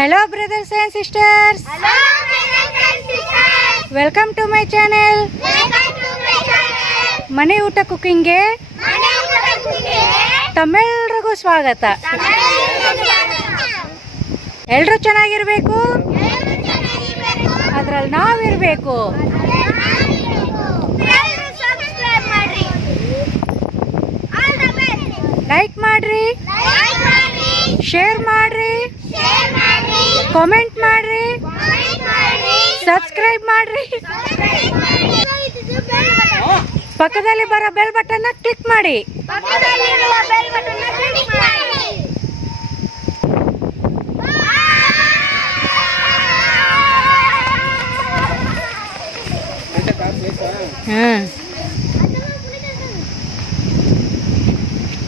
Hello brothers and sisters. Hello brothers and sisters. Welcome to my channel. Welcome to my channel. ಮನೆ ಊಟ ಕುಕಿಂಗ್ಗೆ ಮನೆ ಊಟ ಕುಕಿಂಗ್ಗೆ ತಮ್ಮೆಲ್ಲರಿಗೂ ಸ್ವಾಗತ. ಎಲ್ಲರೂ ಚೆನ್ನಾಗಿರಬೇಕು, ಅದರಲ್ಲಿ ನಾವಿರಬೇಕು. ಸಬ್ಸ್ಕ್ರೈಬ್ ಮಾಡ್ರಿ, ಆಲ್ ದ ಬೆಸ್ಟ್. ಲೈಕ್ ಮಾಡ್ರಿ, ಶೇರ್ ಮಾಡ್ರಿ, ಕಾಮೆಂಟ್ ಮಾಡ್ರಿ, ಸಬ್ಸ್ಕ್ರೈಬ್ ಮಾಡ್ರಿ. ಪಕ್ಕದಲ್ಲಿ ಬರೋ ಬೆಲ್ ಬಟನ್ ಕ್ಲಿಕ್ ಮಾಡಿ.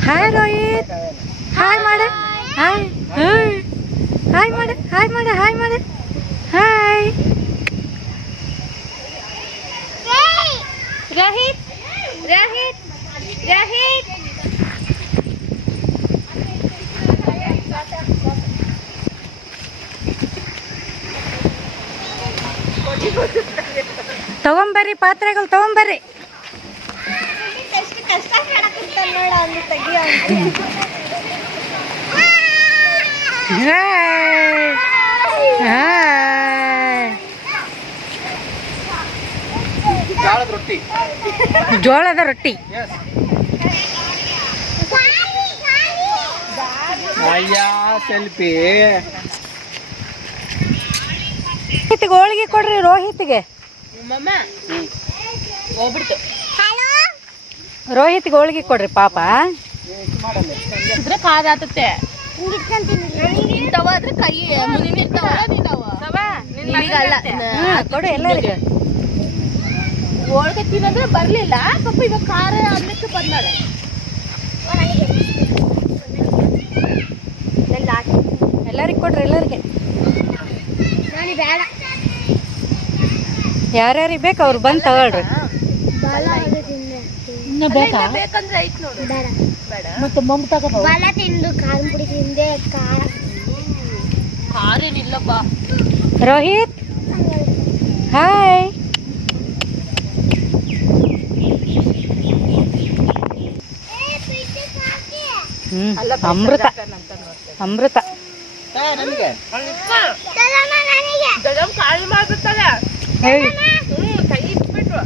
ಹಾಯ್ ರೋಹಿತ್, ಹಾಯ್ ಮಾಡು, ಹಾಯ್ ಹಾಯ್ ಹಾಯ್ ಮಾಡು, ಹಾಯ್ ಮಾಡು, ಹಾಯ್ ಮಾಡು, ಹಾಯ್. ರೋಹಿತ್ ರೋಹಿತ್ ರೋಹಿತ್ ತಗೊಂಬರ್ರಿ, ಪಾತ್ರೆಗಳು ತಗೊಂಬರ್ರಿ. ಎಷ್ಟು ಕಷ್ಟ ಕಾಣಕತ್ತ ನೋಡ, ಒಂದು ತೆಗಿಯ. Hi hi. ಜೋಳದ ರೊಟ್ಟಿ. ಸೆಲ್ಫಿ ಹೋಳಿಗೆ ಕೊಡ್ರಿ ರೋಹಿತ್ಗೆ. ರೋಹಿತ್ಗೆ ಹೋಳಿಗೆ ಕೊಡ್ರಿ ಪಾಪ. ಕಾದಾತತ್ತೆ ಇಂಥವಾದ್ರೆ ಕೈ ಕೊಡು ಎಲ್ಲರಿಗೆ. ಹೋಳಿಗೆ ತಿನ್ನೋದ್ರೆ ಬರ್ಲಿಲ್ಲ ಪಾಪ, ಇವಾಗ ಖಾರ ಅನ್ನಕ್ಕೆ ಬಂದಾಳೆ. ಎಲ್ಲರಿಗೆ ಕೊಡ್ರಿ, ಎಲ್ಲರಿಗೆ. ಯಾರ್ಯಾರಿಗೆ ಬೇಕು ಅವ್ರು ಬಂದು ತಗೊಳ್ರಿ. ಬೇಕಂದ್ರೆ ಐತ್ ನೋಡು. ಮತ್ತೆ ಮಮತಾ ಬಲ ತಿಂದು ಖಾರ ಪುಡಿ ತಿಂದೆ, ಖಾರ ಏನಿಲ್ಲಪ್ಪ. ರೋಹಿತ್ ಹಾಯ್. ಅಮೃತ ಅಮೃತ. ಕಾಳು ಮಾಡ್ಬಿಡ್ತಾಳೆ. ಕೈ ಇಟ್ಬಿಟ್ರು.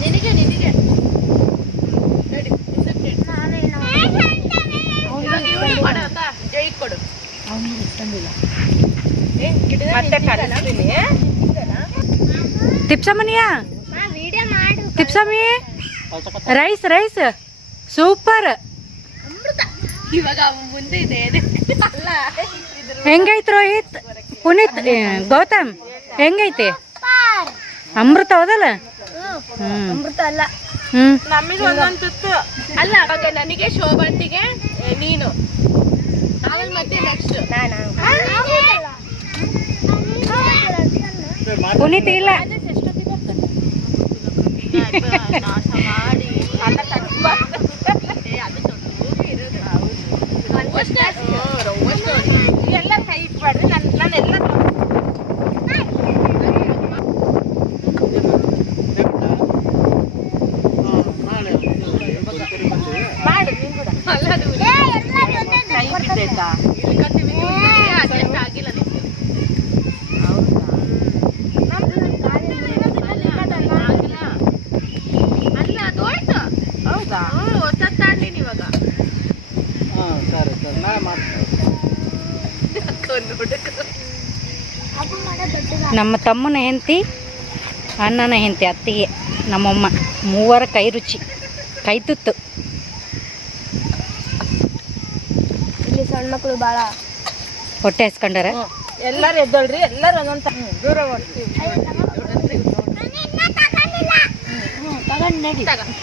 ನಿನಗೆ ನಿನಗೆ ಜೈ ಕೊಡು. ತಿಪ್ಸಮ್ಮನಿಯಾ, ವಿಡಿಯೋ ಮಾಡು. ತಿಪ್ಸಮ್ಮಿ ರೈಸ್ ರೈಸ್ ಸೂಪರ್. ಇವಾಗ ಮುಂದೆ ಇದೆ ಅಲ್ಲ. ಹೆಂಗೈತಿ ರೋಹಿತ್, ಪುನೀತ್, ಗೌತಮ್ ಹೆಂಗೈತಿ? ಅಮೃತ ಹೌದಲ್ಲ? ಅಮೃತ ಅಲ್ಲ, ನಮಗೆ ಒಂದೊಂದು ತುತ್ತು ಅಲ್ಲ. ಅವಾಗ ನನಗೆ, ಶೋಭಂಟಿಗೆ, ನೀನು, ಆಮೇಲೆ ಮತ್ತೆ ನೆಕ್ಸ್ಟ್ ಪುನೀತ್ ಇಲ್ಲ. ನಾಶ ಮಾಡಿ ಎಲ್ಲ ಕೈ ಇಟ್ಬಾರ್ದು. ನಾನೆಲ್ಲ ಮಾಡು ನೀನು ಕೂಡ. ಕೈ ಬಿದ್ದೈತಾ? ಅಡ್ಜಸ್ಟ್ ಆಗಿಲ್ಲ ನಿಮ್ಗೆ. ಅಲ್ಲ ಅದು ಹೋಯ್ತು. ಹೌದಾ? ಹೊಸತ್ತಾಡ್ಲಿ ಇವಾಗ. ಸರಿ ಸರಿ, ನಾಳೆ ಮಾಡ್ತೀನಿ. ನಮ್ಮ ತಮ್ಮನ ಹೆಂಡತಿ, ಅಣ್ಣನ ಹೆಂಡತಿ, ಅತ್ತಿಗೆ, ನಮ್ಮಮ್ಮ, ಮೂವರ ಕೈ ರುಚಿ, ಕೈ ತುತ್ತು. ಇಲ್ಲಿ ಸಣ್ಣ ಮಕ್ಕಳು ಬಾಳ ಹೊಟ್ಟೆ ಹಸ್ಕೊಂಡಾರ. ಎಲ್ಲರೂ ಎದ್ದಳ್ರಿ, ಎಲ್ಲರೂ ಒಂದೊಂದು ದೂರ ಓಡ್ತೀವಿ.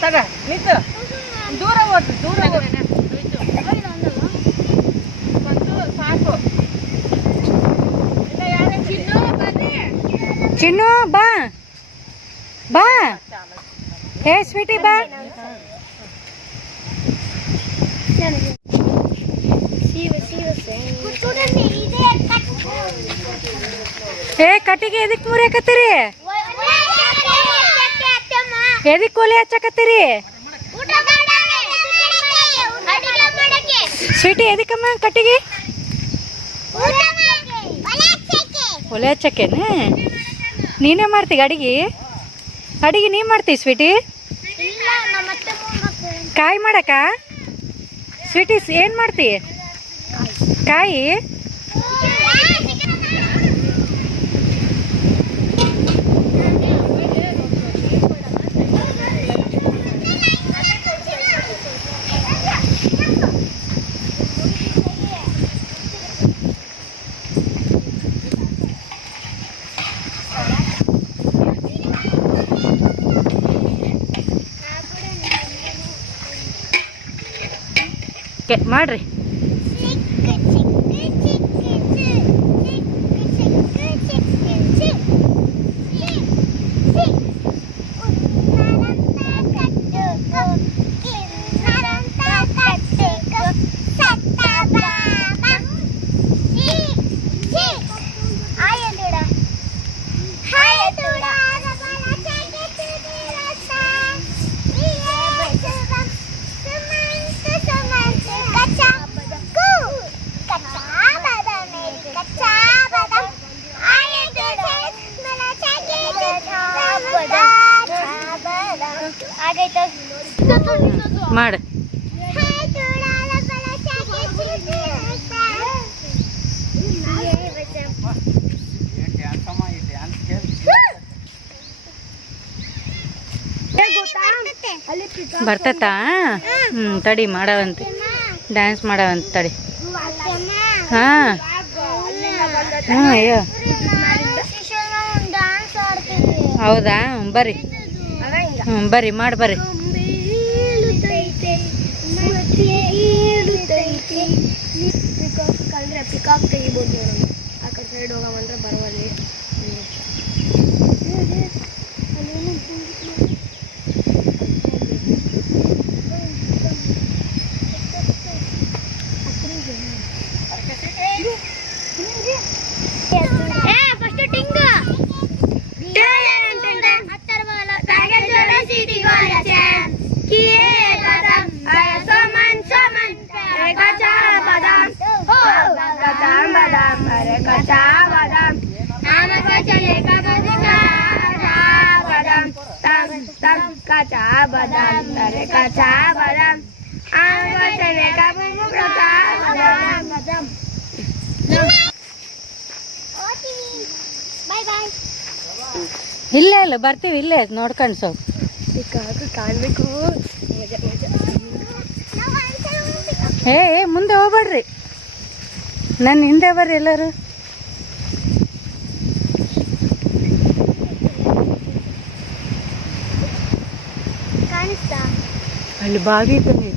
ತಗ ನಿಂತು ದೂರ ಓಡ್ರಿ, ದೂರ ಸಾಕು. ಚಿನ್ನು ಬಾ ಬಾ, ಹೇ ಸ್ವೀಟಿ ಬಾ. ಏ ಕಟ್ಟಿಗೆ ಎದಕ್ ಮುರಿಯಾಕತ್ತೀರಿ? ಎದಕ್ ಒಲೆ ಹಚ್ಚಕತ್ತೀರಿ? ಸ್ವೀಟಿ ಎದಕ್ಕಮ್ಮ ಕಟ್ಟಿಗೆ? ಒಲೆ ಹಚ್ಚಕ್ಕೇನ? ನೀನೇ ಮಾಡ್ತೀಗ ಅಡಿಗೆ? ಅಡಿಗೆ ನೀ ಮಾಡ್ತೀವಿ ಸ್ವೀಟಿ? ಕಾಯಿ ಮಾಡಕ? ಸ್ವೀಟಿ ಏನು ಮಾಡ್ತಿ? ಕಾಯಿ? ಮಾಡ್ರಿ. ಮಾಡು. ಬರ್ತತಾ? ತಡಿ ಮಾಡವಂತೆ, ಡ್ಯಾನ್ಸ್ ಮಾಡವಂತ ತಡಿ. ಹಾಂ ಅಯ್ಯೋ ಹೌದಾ? ಬರ್ರಿ ಬರ್ರಿ ಮಾಡಿ ಬರ್ರಿ. ಪಿಕಾಕ್ ತೆಗಿಬೋದು ನೋಡೋಣ. ಆ ಕಡೆ ಸೈಡ್ ಹೋಗವಂದ್ರೆ ಬರುವಲ್ಲಿ. ಇಲ್ಲೇ ಇಲ್ಲ ಬರ್ತೀವಿ, ಇಲ್ಲೇ ನೋಡ್ಕೊಂಡು ಸ್ವಲ್ಪ ಕಾಣ್ಬೇಕು. ಏ ಮುಂದೆ ಹೋಗ್ಬೇಡ್ರಿ, ನನ್ನ ಹಿಂದೆ ಬರ್ರಿ ಎಲ್ಲರೂ. ಅಲ್ಲಿ ಬಾವಿ ಬಂದಿದೆ.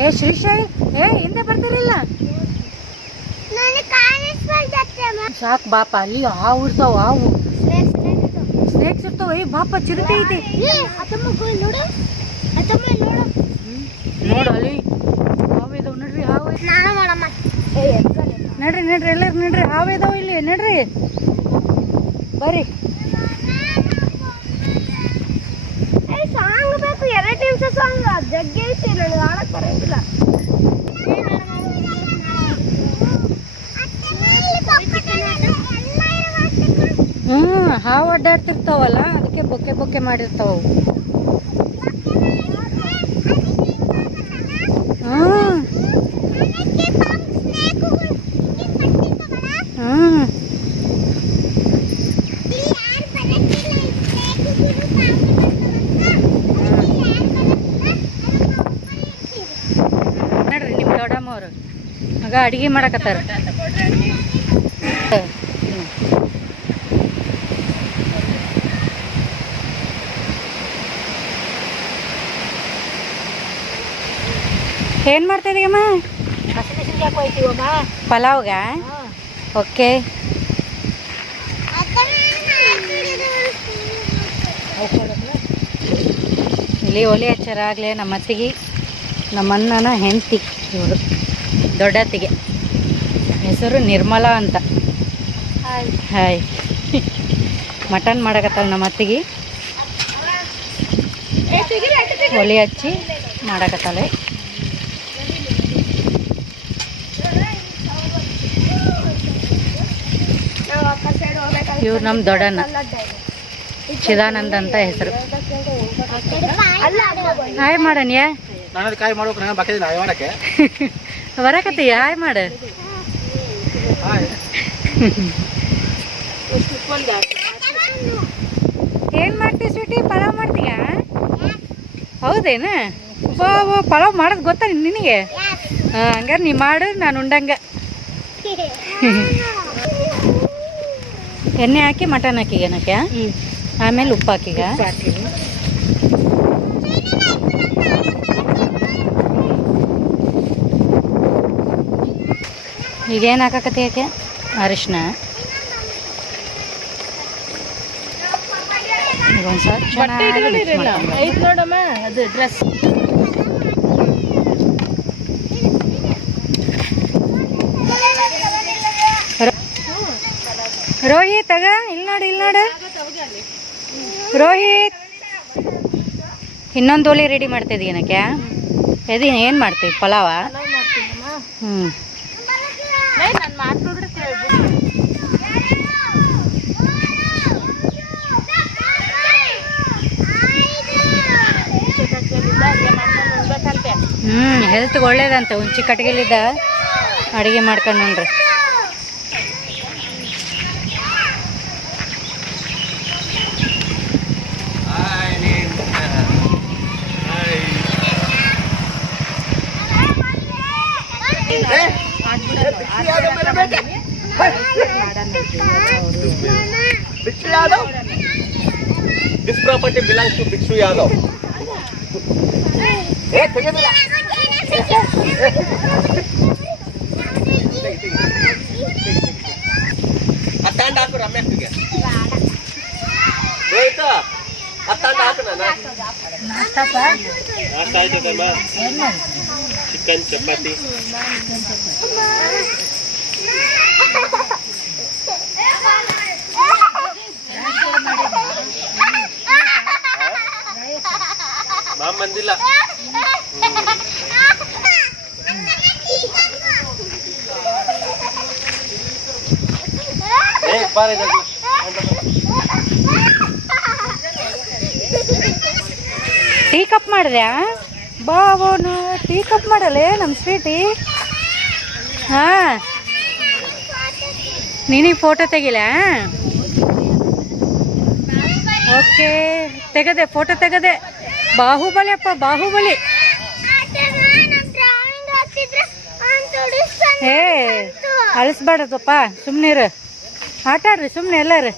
ಏ ಶ್ರೀಶೈಲ್, ಹಿಂದೆ ಬರ್ತಾರಿಲ್ಲ? ಸಾಕು ಬಾಪ, ಅಲ್ಲಿ ಹಾವು ಇರ್ತಾವ, ಹಾವು ಸ್ನೇಕ್ಸ್ ಇರ್ತಾವ. ಬಾಪ ಚಿರತೆ ಐತಿ ನೋಡು, ಅಲ್ಲಿ ಹಾವು ಇದಾವ ನಡ್ರಿ. ಹಾವು ನಡ್ರಿ ನಡ್ರಿ ಎಲ್ಲರೂ ನಡ್ರಿ, ಹಾವು ಇದಾವ ಇಲ್ಲಿ ನಡ್ರಿ ಬರ್ರಿ. ಸಾಂಗ್ ಬೇಕು, 2 ನಿಮಿಷ ಸಾಂಗ್ ಜಗ್ಗಿ ಐತಿ, ನನಗೆ ಆಡಕ್ ಬರಂಗಿಲ್ಲ. ಹಾವು ಅಡ್ಡಾಡ್ತಿರ್ತಾವಲ್ಲ, ಅದಕ್ಕೆ ಬೊಕ್ಕೆ ಬೊಕ್ಕೆ ಮಾಡಿರ್ತಾವ. ನೋಡ್ರಿ ನಿಮ್ಮ ದೊಡ್ಡಮ್ಮವ್ರು ಮಗ ಅಡಿಗೆ ಮಾಡಕತ್ತಾರ. ಏನ್ ಮಾಡ್ತಾ ಇದೀಯಮ್ಮ? ಪಲಾವ್ಗ? ಓಕೆ. ಇಲ್ಲಿ ಒಲೆ ಹಚ್ಚರಾಗಲೇ ನಮ್ಮ ಅತ್ತಿಗೆ ನಮ್ಮ ಅಣ್ಣನ ಹೆಂಡತಿ ಇವರು ದೊಡ್ಡತ್ತಿಗೆ ಹೆಸರು ನಿರ್ಮಲಾ ಅಂತ. ಹಾಯ್ ಮಟನ್ ಮಾಡಕತ್ತಾಳ ನಮ್ಮ ಅತ್ತಿಗೆ. ಒಲೆ ಹಚ್ಚಿ ಮಾಡಕತ್ತಾಳೆ. ಇವ್ರು ನಮ್ಮ ದೊಡ್ಡಣ್ಣ ಚಿದಾನಂದ ಅಂತ ಹೆಸರು. ಹಾಯ್ ಮಾಡಣ್ಯ ಕಾಯಿ ಮಾಡ್ಬೇಕು ನಾನು ಬಾಕಿ ನಾಯಿ ಮಾಡಕ್ಕೆ ಬರಕತ್ತೀಯ? ಹಾಯ್ ಮಾಡು. ಏನು ಮಾಡ್ತೀವಿ ಸ್ವೀಟಿ? ಪಲಾವ್ ಮಾಡ್ತೀಯ? ಹೌದೇನು? ಪಲಾವ್ ಮಾಡೋದು ಗೊತ್ತಾ ನಿನಗೆ? ಹಂಗಾರೆ ನೀ ಮಾಡು, ನಾನು ಉಂಡಂಗ. ಎಣ್ಣೆ ಹಾಕಿ ಮಟನ್ ಹಾಕಿಗೆ ಏನಕ್ಕೆ, ಆಮೇಲೆ ಉಪ್ಪು ಹಾಕಿಗ. ಈಗೇನು ಹಾಕಕತ್ತಿ? ಯಾಕೆ ಅರಿಶಿನ ನೋಡಮ್ಮ. ಅದು ಡ್ರೆಸ್ ರೋಹಿತ್ ಆಗ ಇಲ್ಲಿ ನೋಡು ರೋಹಿತ್. ಇನ್ನೊಂದು ಒಲೆ ರೆಡಿ ಮಾಡ್ತಿದ್ದೀವಿ ಏನಕ್ಕೆ? ಏನು ಮಾಡ್ತೀವಿ? ಪಲಾವ? ಹ್ಞೂ ನಾನು ಮಾಡ್ಕೊಡ್ರಿ. ಹೆಲ್ತ್ಗೆ ಒಳ್ಳೇದಂತೆ ಹುಂಚಿ ಕಟ್ಗೆಲಿದ್ದ ಅಡುಗೆ ಮಾಡ್ಕೊಂಡು ನೋಡ್ರಿ. Bixu Yadav. This property belongs to Bixu Yadav. Hey, take it. Attend haku Ramesh ge. Rohita, attend haku na. Nasta aaytu kama. Chicken chapati. ಮಂದಿಲ್ಲ ಟೀ ಕಪ್ ಮಾಡಿದ್ಯಾ? ಬಾಬೋನು ಟೀ ಕಪ್ ಮಾಡಲ್ಲ ನಮ್ಮ ಸ್ವೀಟಿ. ಹಾಂ, ನೀನಿಗೆ ಫೋಟೋ ತೆಗಿಲ? ಓಕೆ, ತೆಗದೆ photo ತೆಗದೆ. ಬಾಹುಬಲಿ ಅಪ್ಪ, ಬಾಹುಬಲಿ. ಏ ಅಳಿಸ್ಬಾರ್ದಪ್ಪ, ಸುಮ್ಮನಿರು. ಆಟ ಆಡ್ರಿ ಸುಮ್ಮನೆ ಎಲ್ಲಾರು.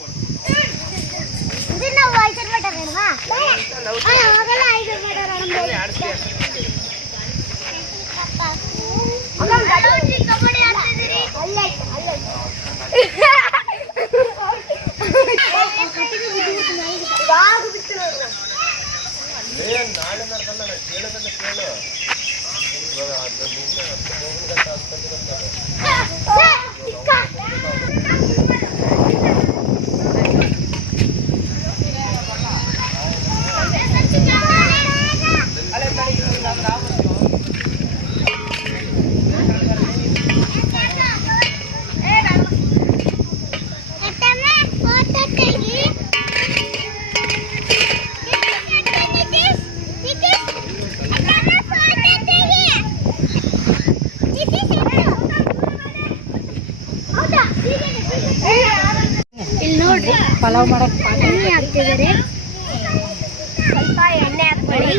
ಪಲಾವ್ ಮಾಡಕ್ಕೆ ಎಣ್ಣೆ ಹಾಕ್ತಿದ್ದಾರೆ. ಸ್ವಲ್ಪ ಎಣ್ಣೆ ಹಾಕೊಳ್ಳಿ.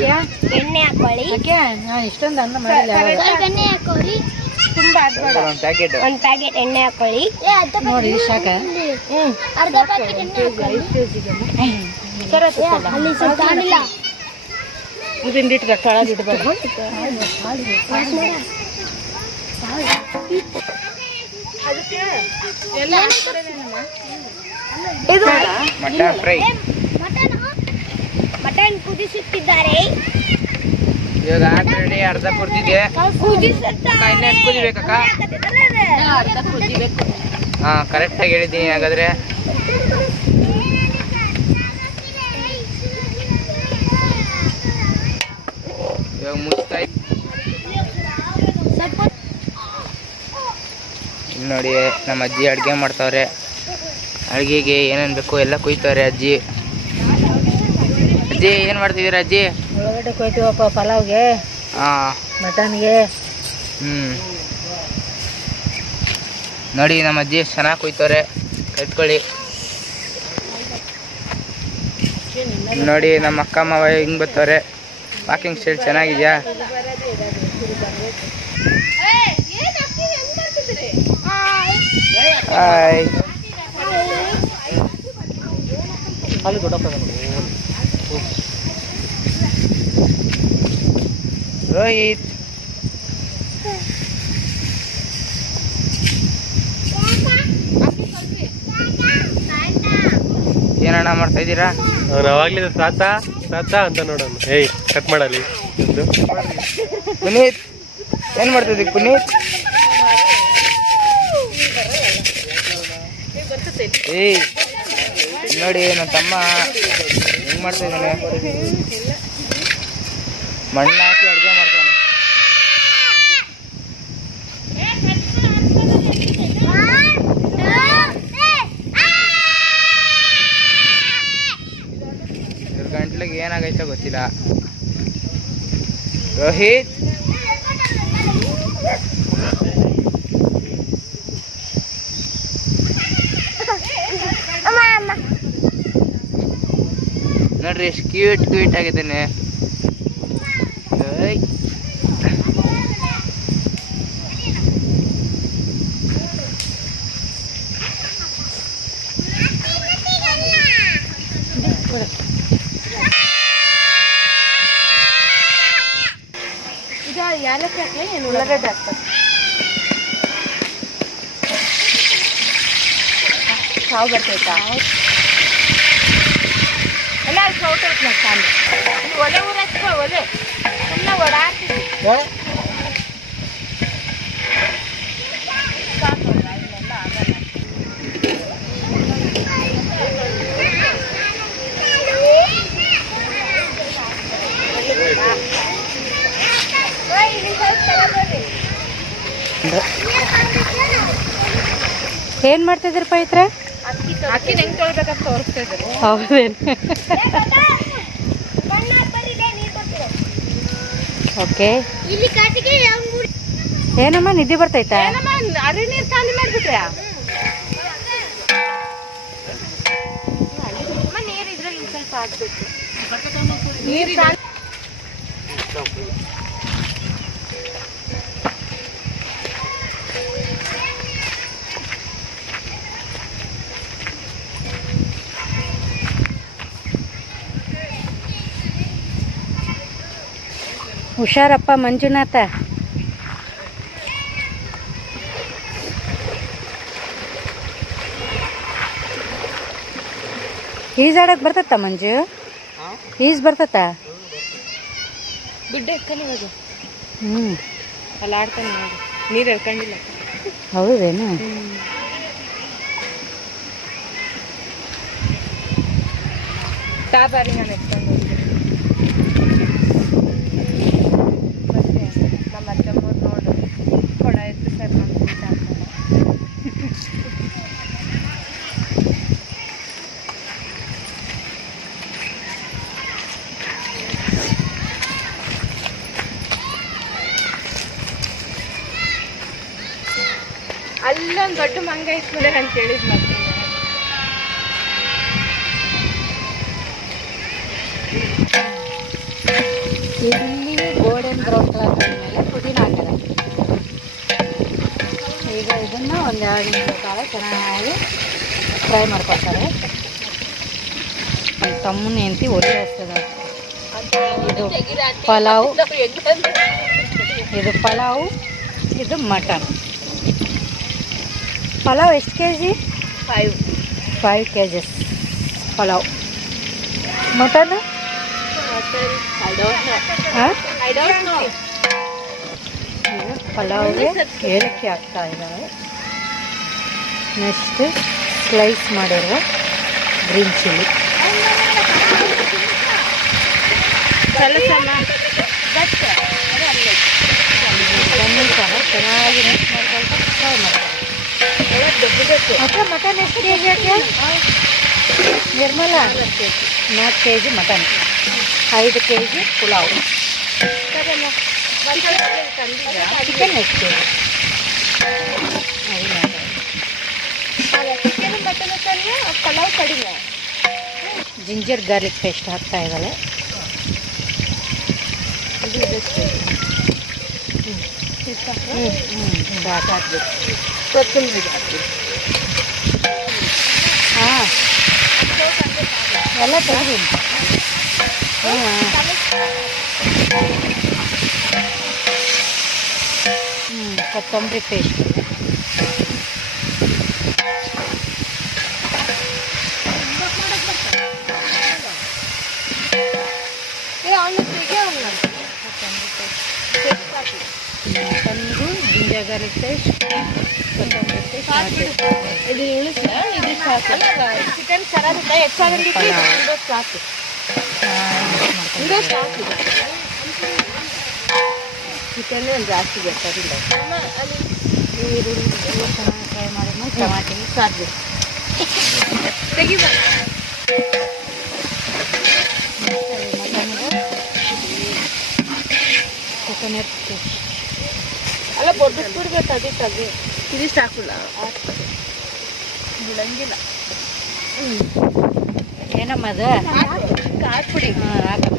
ಎಣ್ಣೆ ಹಾಕೊಳ್ಳಿ. ಯಾಕೆ ನಾನು ಇಷ್ಟೊಂದು ಅನ್ನ ಮಾಡಿಲ್ಲ. ಸ್ವಲ್ಪ ಎಣ್ಣೆ ಹಾಕೊಳ್ಳಿ. ತುಂಬಾ ಹಾಕ್ಬೇಡ. ಒಂದು ಪ್ಯಾಕೆಟ್ ಎಣ್ಣೆ ಹಾಕೊಳ್ಳಿ. ನೋಡಿ ಸಾಕ. ಅರ್ಧ ಪ್ಯಾಕೆಟ್ ಎಣ್ಣೆ ಹಾಕೊಳ್ಳಿ. ಅಲ್ಲಿ ಸ್ವಲ್ಪ ಆಗಿಲ್ಲ. ಉದಿಂಡಿಟ್ಕ ಕೆಳಗಿಡ್ಬಾರ್ದು. ಇದು ಮಟನ್ ಫ್ರೈ. ಕುದಿಸುತ್ತಿದ್ದಾರೆ. ಇವಾಗ ಆಲ್ರೆಡಿ ಅರ್ಧ ಕುರ್ದಿದೆ. ಇನ್ನ ಎಷ್ಟು ಕುದಿಬೇಕಕ್ಕ? ಅರ್ಧ ಕುದಿಬೇಕು. ಹಾ, ಕರೆಕ್ಟಾಗಿ ಹೇಳಿದ್ದೀನಿ. ಹಾಗಾದ್ರೆ ಇವಾಗ ಮುಚ್ತಾಯಿ. ಇಲ್ಲಿ ನೋಡಿ, ನಮ್ಮ ಅಜ್ಜಿ ಅಡುಗೆ ಮಾಡ್ತಾವ್ರೆ. ಅಡುಗೆಗೆ ಏನೇನು ಬೇಕು ಎಲ್ಲ ಕುಯ್ತವ್ರೆ ಅಜ್ಜಿ. ಅಜ್ಜಿ ಏನು ಮಾಡ್ತಿದ್ದೀರಾ ಅಜ್ಜಿ? ಒಳಗಡೆ ಕೊಯ್ತೀವಪ್ಪ, ಪಲಾವ್ಗೆ, ಹಾಂ, ಮಟನ್ಗೆ. ನೋಡಿ ನಮ್ಮ ಅಜ್ಜಿ ಎಷ್ಟು ಚೆನ್ನಾಗಿ ಕುಯ್ತವ್ರೆ. ಕಟ್ಕೊಳ್ಳಿ. ನೋಡಿ ನಮ್ಮ ಅಕ್ಕ ಮಾವ ಹಿಂಗೆ ಬರ್ತಾರೆ. ವಾಕಿಂಗ್ ಸ್ಟೈಲ್ ಚೆನ್ನಾಗಿದೆಯಾ? ಹಾಯ್. ರೋಹಿತ್, ಏನಣ್ಣ ಮಾಡ್ತಾ ಇದ್ದೀರಾ? ಅವ್ನು ಅವಾಗ್ಲಿಂದ ತಾತ ತಾತ ಅಂತ ನೋಡೋಣ. ಏಯ್ ಕಟ್ ಮಾಡಲಿ ಒಂದು. ಪುನೀತ್, ಏನು ಮಾಡ್ತಿದ್ದಿ ಪುನೀತ್? ಏಯ್ ನೋಡಿ, ನನ್ನ ತಮ್ಮ ಹೆಂಗ್ ಮಾಡ್ತಾ ಇದ್ದಾನೆ. ಮಣ್ಣು ಹಾಕಿ ಅಡುಗೆ ಮಾಡ್ತಾನೆ. ಇದ್ರ ಗಂಟ್ಲಿಗೆ ಏನಾಗೈತೆ ಗೊತ್ತಿಲ್ಲ. ರೋಹಿತ್, ನೋಡ್ರಿ ಎಷ್ಟು ಕ್ಯೂಟ್ ಕ್ಯೂಟ್ ಆಗಿದ್ದಾನೆ. ಇದು ಯಾಲಕ್ಕಿ ಹಾಕಿ ಏನು ಉಳ್ಳಾಗಡ್ಡೆ ಹಾಕ್ತಾರೆ. ಸಾವು ಬರ್ತೈತಾ? ಎಲ್ಲ ಅಲ್ಲಿ ಸೌಟ್ ಐತೆ ನೋಡಿ ಸಾಲು. ಒಲೆ ಊರಕ್ಕೆ ಒಲೆ ಸುಮ್ಮನೆ ಓಡಾಡ್ತೀವಿ. ಇಲ್ಲೆಲ್ಲ ಆಗಲ್ಲ. ಏನು ಮಾಡ್ತಿದ್ದೀರಿ ಪವಿತ್ರ? ಅಕ್ಕಿ ಹೆಂಗೆ ತೊಳ್ಬೇಕಂತ ತೋರಿಸ್ತಾ ಇದ್ದಾರೆ. ಹೌದೇನು? ಓಕೆ. ಏನಮ್ಮ ನಿದ್ದೆ ಬರ್ತೈತಾ? ಏನಮ್ಮ ಅರಿ ನೀರು ಖಾಲಿ ಮಾಡ್ಬಿಟ್ರೆ ನೀರು ಇದ್ರಲ್ಲಿ ಸ್ವಲ್ಪ ಹಾಕ್ಬೇಕು. ನೀರು ಹುಷಾರಪ್ಪ ಮಂಜುನಾಥ. ಈಜಾಡಕ್ ಬರ್ತತ್ತ ಮಂಜು? ಈಜ್ ಬರ್ತತ್ತ? ಗುಡ್ಡೆ ಎಕ್ಕಲ್ಲಿ ಹೋಗು. ಅಲ್ಲಿ ಆಡ್ತಾನೆ ನೋಡಿ, ನೀರು ಎಳ್ಕೊಂಡಿಲ್ಲ. ಹೌದೇನು? ತಾಬಾರಿ ನಾನು ಎತ್ಕೊಂಡು ಮತ್ತೆ ನಮ್ಮ ಅತ್ತಮ್ಮವ್ರು ನೋಡು ಕೊಡ ಎತ್ತು ಸೇರ್ಕೊಂಡು ಅಲ್ಲೊಂದು ದೊಡ್ಡ ಮಂಗ ಇತ್ತು ಅಂತ ಹೇಳಿದ್ ಮತ್ತೆ. ಇಲ್ಲಿ ಗೋಲ್ಡನ್ ಬ್ರೌನ್ ಕಲರ್ ಮೇಲೆ ಪುದೀನ ಹಾಕಿದೆ. ಈಗ ಇದನ್ನು ಒಂದು 2 ನಿಮಿಷ ಕಾಲ ಚೆನ್ನಾಗಿ ಫ್ರೈ ಮಾಡ್ಕೊಳ್ತಾರೆ. ತಮ್ಮನ ಹೆಂಡತಿ ಒಲೆ ಹಚ್ತದ. ಇದು ಪಲಾವ್, ಇದು ಪಲಾವ್, ಇದು ಮಟನ್. ಪಲಾವ್ ಎಷ್ಟು kg? 5 kgs ಪಲಾವ್. ಮಟನ್ ಪಲಾವ್ಗೆ ಏಲಕ್ಕಿ ಹಾಕ್ತಾ ಇದ್ದಾವೆ. ನೆಕ್ಸ್ಟ್ ಸ್ಲೈಸ್ ಮಾಡಿರುವ ಗ್ರೀನ್ ಚಿಲ್ಲಿ. ಚೆನ್ನಾಗಿ ಮಿಕ್ಸ್ ಮಾಡ್ಕೊಂಡು ಫ್ರೈ ಮಾಡ್ತಾರೆ. ಮತ್ತೆ ಮಟನ್ ಎಷ್ಟು ಕೆ ಜಿ ಹಾಕಿ ನಿರ್ಮಲ? 4 kg mutton, 5 kg pulao. Chicken ಎಷ್ಟು ಕೆ ಜಿ? ಪಲಾವ್ ಕಡಿಮೆ. ಜಿಂಜರ್ ಗಾರ್ಲಿಕ್ ಪೇಸ್ಟ್ ಹಾಕ್ತಾ ಇದ್ದಾಳೆ. ಕೊತ್ತಂಬರಿ ಹಾಕ್ಬೇಕು. ಹಾಂ ಎಲ್ಲ ತೆಗೆದು ಕೊತ್ತಂಬರಿ ಪೇಸ್ಟ್. ಮಟನ್ಗೂ ಜಿಂಜರ್ ಗಾರ್ಲಿಕ್ ಪೇಸ್ಟ್, ಕೊತ್ತಂಬರಿ ಪೇಸ್ಟ್. ಇದು ಸಾಕು. ಚಿಕನ್ ಚೆನ್ನಾಗಿರುತ್ತೆ. ಹೆಚ್ಚಾಗಿ ಸಾಕು. ಚಿಕನ್ ಜಾಸ್ತಿ ಬೇಕಾಗಿಲ್ಲ. ಈರುಳ್ಳಿ ಎಲ್ಲ ಚೆನ್ನಾಗಿ ಫ್ರೈ ಮಾಡಿದ್ಮೇಲೆ ಟಮಾಟಿ ಸಾಕು. Coconut paste. ಅಲ್ಲ ಬೊಡ್ಡಿಸ್ಬಿಡ್ಬೇಕು. ಅದಕ್ಕೆ ಇದಿಷ್ಟು ಹಾಕಲ್ಲ, ಬಿಡಂಗಿಲ್ಲ. ಏನಮ್ಮ ಅದು? ಹಾಕ್ಬಿಡಿ. ಹಾಕಮ್ಮ.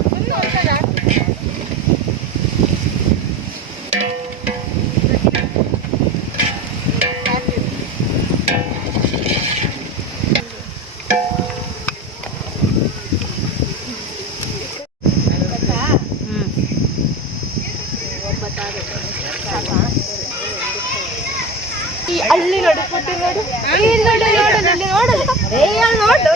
ಅಲ್ಲಿ ನೋಡು, ಫುಡ್ ನೋಡು, ನೋಡು ನೋಡು ನೋಡು.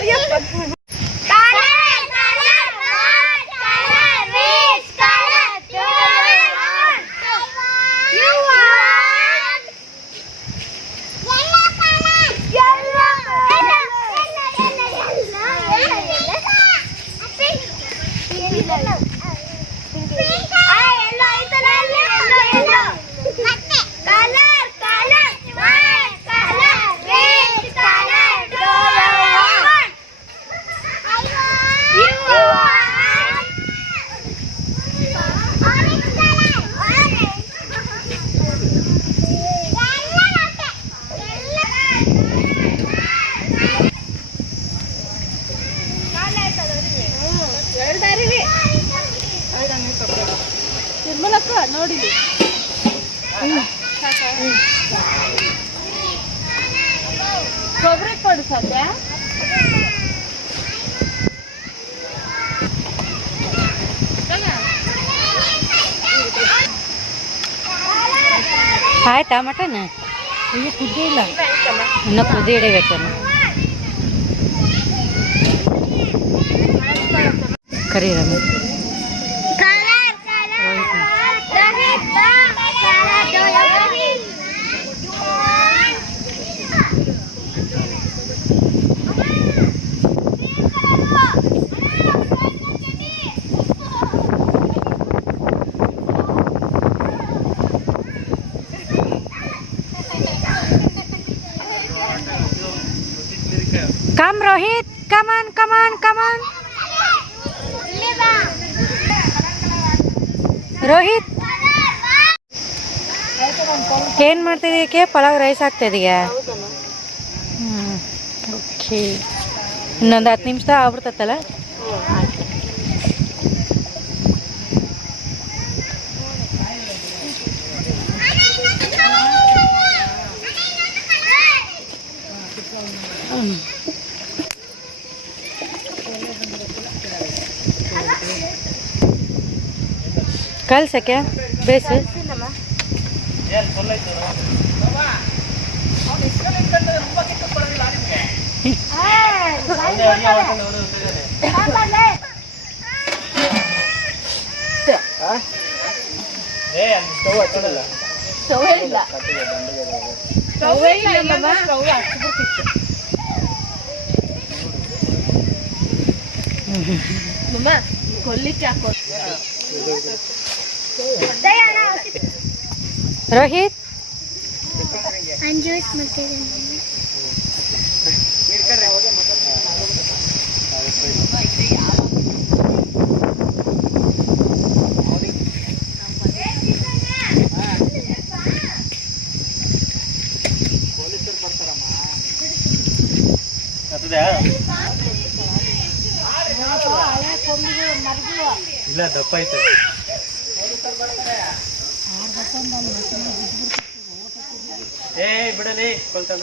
ನಿರ್ಮಲಕ್ಕ ನೋಡಿ, ಕೊಬ್ಬರಿ ಕೊಡು ಸದ್ಯ. ಆಯ್ತಾ ಮಟನ್? ಈಗ ಕುದ್ದಿ ಇಲ್ಲ, ಇನ್ನೂ ಕುದಿ ಹಿಡಿಬೇಕೇನು. ಕರಿ Ramesh. Come Rohit, come on, come on, come on. Rohit ಏನು ಮಾಡ್ತಿದ್ದೀಯಕ್ಕೆ? ಪಲಾವ್ ರೈಸ್ ಆಗ್ತಾಯಿದೆಯಾ? ಓಕೆ, ಇನ್ನೊಂದು 10 ನಿಮಿಷ ಆಗ್ಬಿಡ್ತತ್ತಲ್ಲ. ಕಲ್ಸಕ್ಕೆ ಬೇಸು ಸ್ಟವ್ ಇಲ್ಲ ಸ್ಟವ್ ಹಚ್ಬಿಡ್ತಿತ್ತು ಮಮ್ಮ ಕೊಲ್ಲಿಕ್ಕೆ ಹಾಕೋ ರೋಹಿತ್ ಜ್ಯೂಸ್ ಮಾಡ್ತಿದ್ದೀನಿ ಇಲ್ಲ ದಪ್ಪ ಐತೆ ಏ ಬಿಡಲಿ ಕೊಲ್ತಾನ